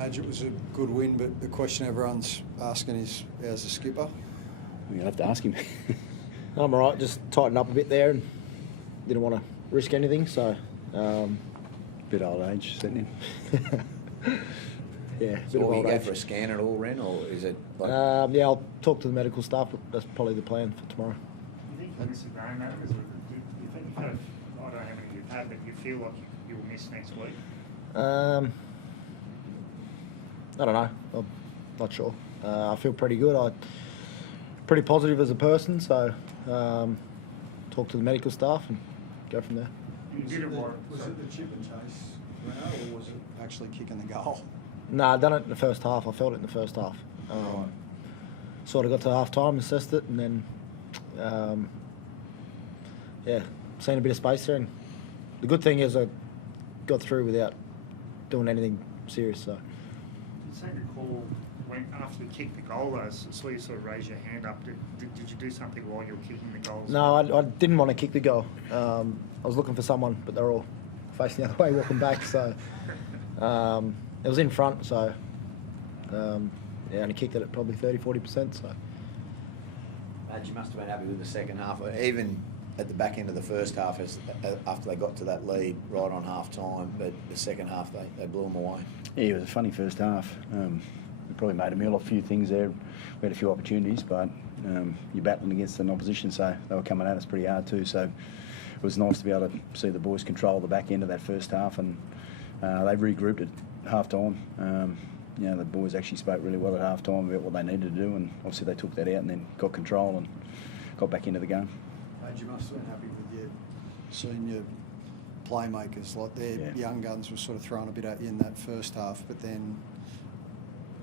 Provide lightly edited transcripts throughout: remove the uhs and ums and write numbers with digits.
Madge, it was a good win, but the question everyone's asking is, how's the skipper? You'll have to ask him. I'm all right, just tightened up a bit there and didn't want to risk anything, so... Bit old age setting in. Yeah, So will you go for a scan at all, Ren, or is it like... yeah, I'll talk to the medical staff, but that's probably the plan for tomorrow. Do you think you'll miss a game, Adam? Do you think you've had, I don't know how many you've had, but you feel like you'll miss next week? I don't know. I'm not sure. I feel pretty good. I'm pretty positive as a person, so talk to the medical staff and go from there. Was it the chip and chase, Renault, or was it actually kicking the goal? No, I done it in the first half. I felt it in the first half. Sort of got to half time, assessed it, and then yeah, seen a bit of space there. And the good thing is I got through without doing anything serious. So. You seem to call when after you kicked the goal, though. I saw you sort of raise your hand up. Did you do something while you were kicking the goals? No, I didn't want to kick the goal. I was looking for someone, but they're all facing the other way, walking back. So it was in front. So yeah, only kicked it at probably 30-40%. So. Madge, you must have been happy with the second half, even at the back end of the first half, after they got to that lead right on half time, but the second half they blew them away. Yeah, it was a funny first half. We probably made a meal of a few things there. We had a few opportunities, but you're battling against an opposition, so they were coming at us pretty hard too. So it was nice to be able to see the boys control the back end of that first half, and they regrouped at half time. You know, the boys actually spoke really well at half time about what they needed to do, and obviously they took that out and then got control and got back into the game. Madge, you must have been happy with your senior playmakers. Like their young guns were sort of throwing a bit at you in that first half, but then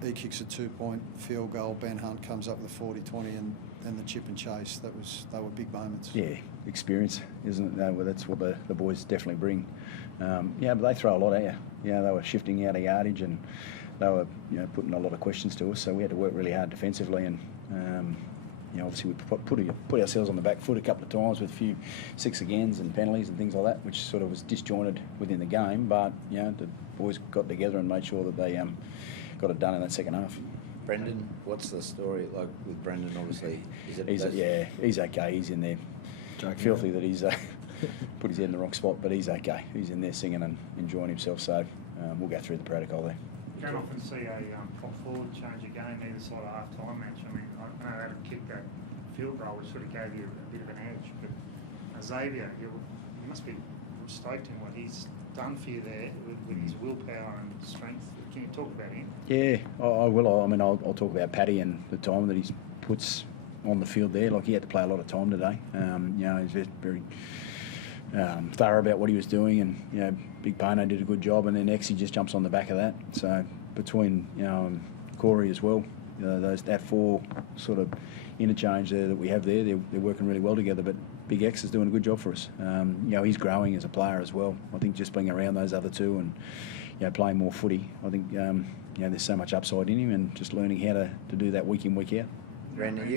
he kicks a 2-point field goal, Ben Hunt comes up with a 40-20, and then the chip and chase. They were big moments. Yeah, experience, isn't it? That's what the boys definitely bring. Yeah, but they throw a lot at you. Yeah, they were shifting out of yardage, and they were putting a lot of questions to us. So we had to work really hard defensively, and obviously we put ourselves on the back foot a couple of times with a few 6-agains and penalties and things like that, which sort of was disjointed within the game. But the boys got together and made sure that they got it done in that second half. Brendan, what's the story like with Brendan? Obviously, he's okay. He's in there. Joking filthy that he's put his head in the wrong spot, but he's okay. He's in there singing and enjoying himself. So we'll go through the protocol there. You don't often see a prop forward change a game either side of half-time match. I mean, I know Adam kicked that field goal, which sort of gave you a bit of an edge, but Xavier, you must be stoked in what he's done for you there with his willpower and strength. Can you talk about him? Yeah, I will. I mean, I'll talk about Paddy and the time that he puts on the field there. Like, he had to play a lot of time today. He's very thorough about what he was doing, and Big Pano did a good job, and then Exy just jumps on the back of that. So between Corey as well, that 4 sort of interchange there that we have there, they're working really well together. But Big X is doing a good job for us. He's growing as a player as well. I think just being around those other 2 and playing more footy, I think there's so much upside in him, and just learning how to do that week in, week out. Brandon,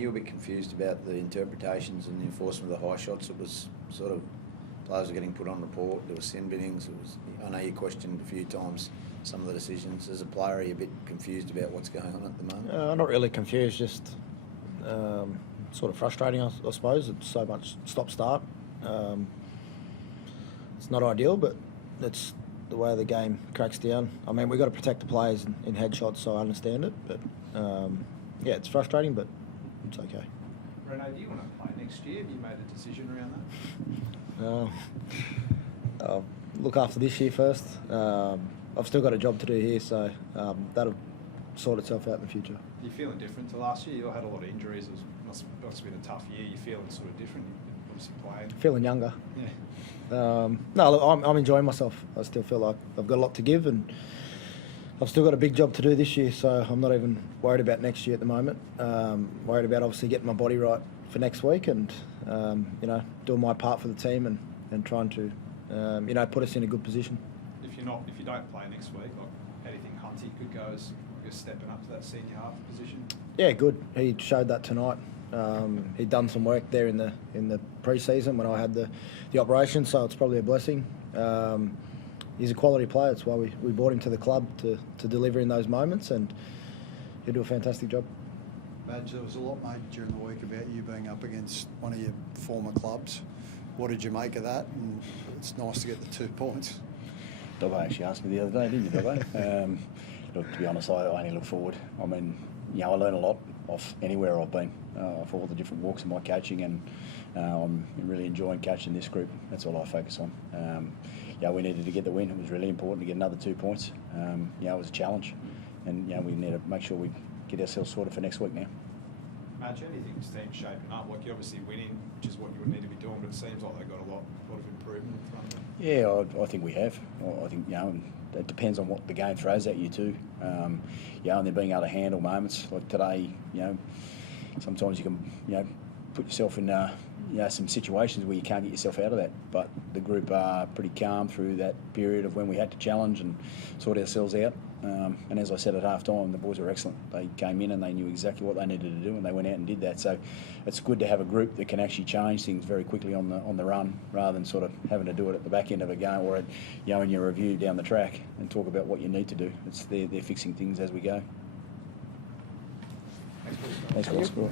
you were a bit confused about the interpretations and the enforcement of the high shots. It was sort of players were getting put on report. There was sin binnings. I know you questioned a few times some of the decisions. As a player, are you a bit confused about what's going on at the moment? I'm not really confused, just sort of frustrating, I suppose. It's so much stop-start. It's not ideal, but that's the way the game cracks down. I mean, we've got to protect the players in headshots, so I understand it. But, it's frustrating, but it's okay. Renault, do you want to play next year? Have you made a decision around that? I'll look after this year first. I've still got a job to do here, so that'll sort itself out in the future. Are you feeling different to last year? You had a lot of injuries. It must have been a tough year. You feeling sort of different? You're obviously playing. Feeling younger. Yeah. No, look, I'm enjoying myself. I still feel like I've got a lot to give, and I've still got a big job to do this year, so I'm not even worried about next year at the moment. Worried about obviously getting my body right for next week, and doing my part for the team, and trying to put us in a good position. If you don't play next week, how do you think Hunty could go as stepping up to that senior half position? Yeah, good. He showed that tonight. He'd done some work there in the pre-season when I had the operation, so it's probably a blessing. he's a quality player. That's why we brought him to the club to deliver in those moments, and he'll do a fantastic job. Madge, there was a lot made during the week about you being up against one of your former clubs. What did you make of that? And it's nice to get the 2 points. Dobbo actually asked me the other day, didn't you, Dobbo? Look, to be honest, I only look forward. I mean, I learn a lot off anywhere I've been, for all the different walks of my coaching, and I'm really enjoying coaching this group. That's all I focus on. We needed to get the win. It was really important to get another 2 points. It was a challenge, and we need to make sure we get ourselves sorted for next week now. Madge, how do you think this team's shaping up? Like, you're obviously winning, which is what you would need to be doing, but it seems like they've got a lot of improvement in front of them. Yeah, I think we have. I think, it depends on what the game throws at you too. And they're being able to handle moments like today. Sometimes you can, put yourself in, some situations where you can't get yourself out of that. But the group are pretty calm through that period of when we had to challenge and sort ourselves out. And as I said at half time, the boys were excellent. They came in and they knew exactly what they needed to do, and they went out and did that. So it's good to have a group that can actually change things very quickly on the run, rather than sort of having to do it at the back end of a game or in your review down the track and talk about what you need to do. They're fixing things as we go. Thanks, Paul. Thanks, Paul.